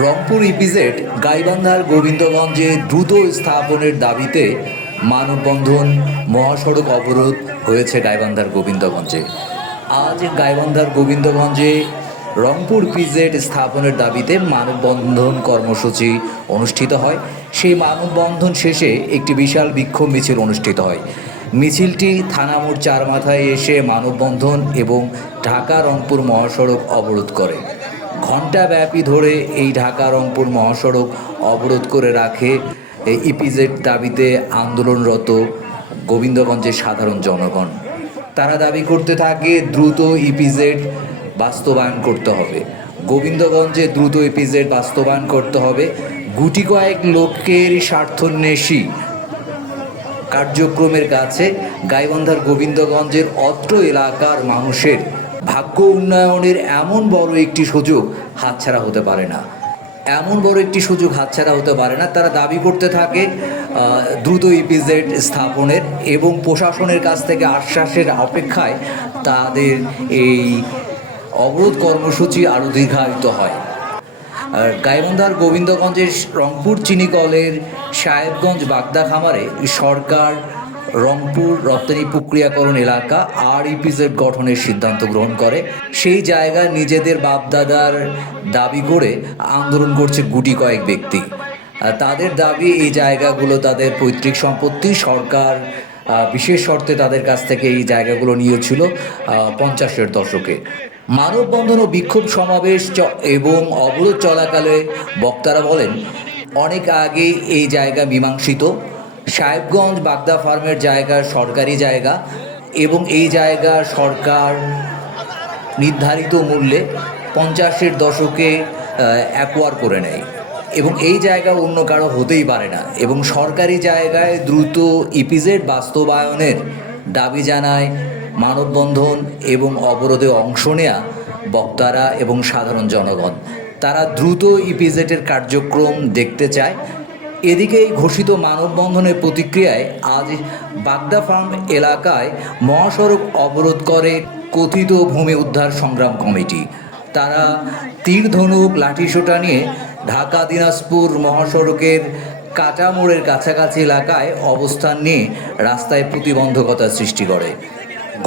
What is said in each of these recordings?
Rangpur EPZ গাইবান্ধার গোবিন্দগঞ্জে দ্রুত স্থাপনের দাবিতে মানববন্ধন মহাসড়ক অবরোধ হয়েছে গাইবান্ধার গোবিন্দগঞ্জে। আজ গাইবান্ধার গোবিন্দগঞ্জে রংপুর ইপিজেড স্থাপনের দাবিতে মানববন্ধন কর্মসূচি অনুষ্ঠিত হয়। সেই মানববন্ধন শেষে একটি বিশাল বিক্ষোভ মিছিল অনুষ্ঠিত হয়। মিছিলটি থানা মোড় চার মাথায় এসে মানববন্ধন এবং ঢাকা রংপুর মহাসড়ক অবরোধ করে। ঘণ্টাব্যাপী ধরে এই ঢাকা রংপুর মহাসড়ক অবরোধ করে রাখে ইপিজেড দাবিতে আন্দোলনরত গোবিন্দগঞ্জের সাধারণ জনগণ। তারা দাবি করতে থাকে দ্রুত ইপিজেড বাস্তবায়ন করতে হবে, গোবিন্দগঞ্জে দ্রুত ইপিজেড বাস্তবায়ন করতে হবে। গুটি কয়েক লোকের স্বার্থান্বেষী কার্যক্রমের কাছে গাইবান্ধার গোবিন্দগঞ্জের অত্র এলাকার মানুষের ভাগ্য উন্নয়নের এমন বড় একটি সুযোগ হাতছাড়া হতে পারে না, তারা দাবি করতে থাকে দ্রুত ইপিজেড স্থাপনের এবং প্রশাসনের কাছ থেকে আশ্বাসের অপেক্ষায় তাদের এই অবরোধ কর্মসূচি আরও দীর্ঘায়িত হয়। গাইবান্ধার গোবিন্দগঞ্জের রংপুর চিনিকলের সাহেবগঞ্জ বাগদা খামারে সরকার রংপুর রপ্তানি প্রক্রিয়াকরণ এলাকা আর ইপিজেড গঠনের সিদ্ধান্ত গ্রহণ করে। সেই জায়গায় নিজেদের বাপদাদার দাবি করে আন্দোলন করছে গুটি কয়েক ব্যক্তি। তাদের দাবি এই জায়গাগুলো তাদের পৈতৃক সম্পত্তি। সরকার বিশেষ শর্তে তাদের কাছ থেকে এই জায়গাগুলো নিয়েছিল 50-এর দশকে। মানববন্ধন ও বিক্ষোভ সমাবেশ এবং অবরোধ চলাকালে বক্তারা বলেন, অনেক আগেই এই জায়গা মীমাংসিত। সাহেবগঞ্জ বাগদা ফার্মের জায়গা সরকারি জায়গা এবং এই জায়গা সরকার নির্ধারিত মূল্যে 50-এর দশকে অ্যাকোয়ার করে নেয় এবং এই জায়গা অন্য কারো হতেই পারে না এবং সরকারি জায়গায় দ্রুত ইপিজেড বাস্তবায়নের দাবি জানায় মানববন্ধন এবং অবরোধে অংশ নেয়া বক্তারা এবং সাধারণ জনগণ। তারা দ্রুত ইপিজেডের কার্যক্রম দেখতে চায়। এদিকে এই ঘোষিত মানববন্ধনের প্রতিক্রিয়ায় আজ বাগদা ফার্ম এলাকায় মহাসড়ক অবরোধ করে কথিত ভূমি উদ্ধার সংগ্রাম কমিটি। তারা তীর ধনুক লাঠিসোঁটা নিয়ে ঢাকা দিনাজপুর মহাসড়কের কাটামোড়ের কাছাকাছি এলাকায় অবস্থান নিয়ে রাস্তায় প্রতিবন্ধকতা সৃষ্টি করে।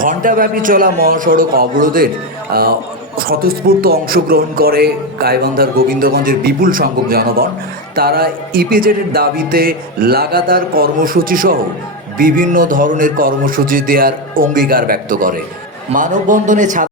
ঘণ্টাব্যাপী চলা মহাসড়ক অবরোধের স্বতঃস্ফূর্ত অংশগ্রহণ করে গাইবান্ধার গোবিন্দগঞ্জের বিপুল সংখ্যক জনগণ। তারা ইপিজেডের দাবিতে লাগাতার কর্মসূচি সহ বিভিন্ন ধরনের কর্মসূচি দেওয়ার অঙ্গীকার ব্যক্ত করে। মানববন্ধনে